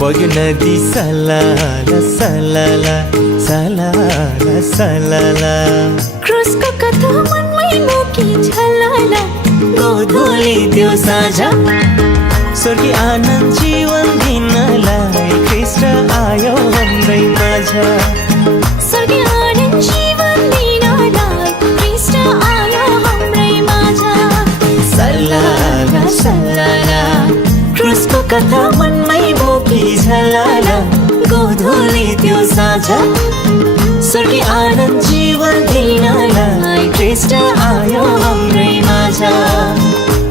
बग्यो नदी सलाला सलाला सलाला सलाला क्रुसको कथा मनमै मोकी झलाला गोधूली त्यो साझा स्वर्गीय आनन्द जीवन दिनलाई ख्रीष्ट आयो हाम्रै माझ स्वर्गीय आनन्द जीवन दिनलाई ख्रीष्ट आयो हाम्रै माझ सलाला सलाला क्रुसको कथा मनमै बोकी झलाला गोधूली त्यो साझा स्वर्गीय आनन्द जीवन दिनलाई ख्रीष्ट आयो हाम्रै माझ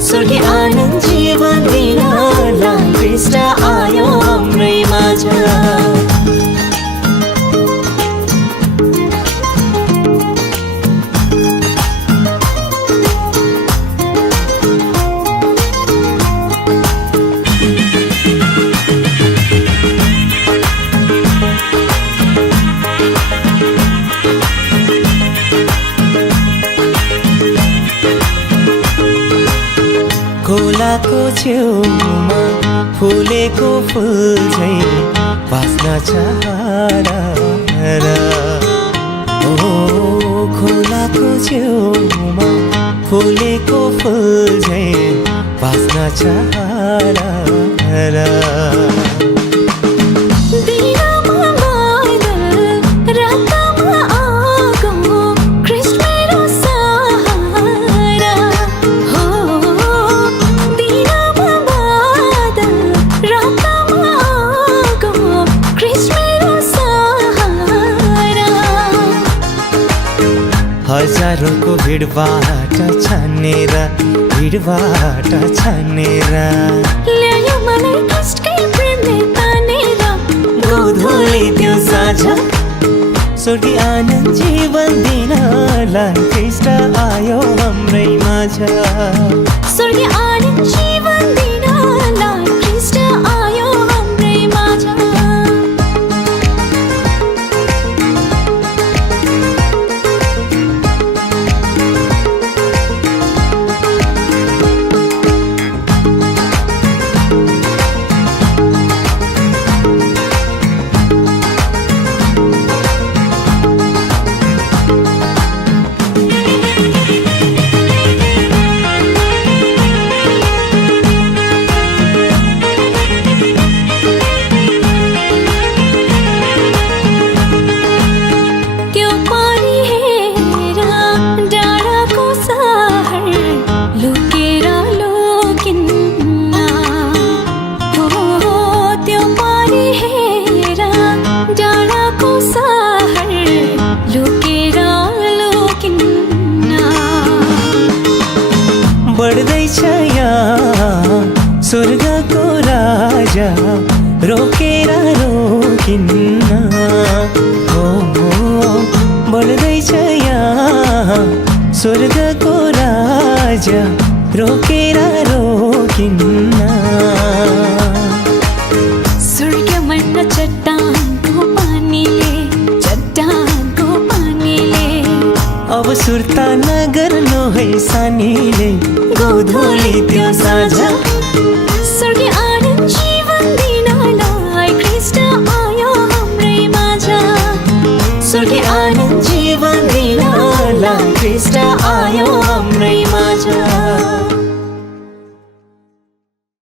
स्वर्गीय आनन्द जीवन दिनलाई ख्रीष्ट आयो हाम्रै माझ खोलाको छेउमा फुलेको फुल झै बाँच्न चाहरा ओ खोलाको छेउमा फुलेको फुल झै बाँच्न चाहरा हजारौंको भिडबाट छानेर ल्यायो मलाई ख्रीष्टकै प्रेमले तानेर गोधूली त्यो साझा स्वर्गीय आनन्द जीवन दिनलाई ख्रीष्ट आयो हाम्रै माझ स्वर्गीय आनन्द जीवन दिनलाई ख्रीष्ट आयो हाम्रै माझ बढ्दैछ यहाँ स्वर्गको राजा रोकेर रोकिन्न हो बढ्दैछ यहाँ स्वर्गको राजा रोकेर रोकिन्न स्वर्गमा चट्टानको पानीले अब सुर्ता नगर्नु है सानीले गोधूली त्यो साझा स्वर्गीय आनन्द जीवन दिनलाई ख्रीष्ट आयो हाम्रै माझ स्वर्गीय आनन्द जीवन दिनलाई ख्रीष्ट आयो हाम्रै माझ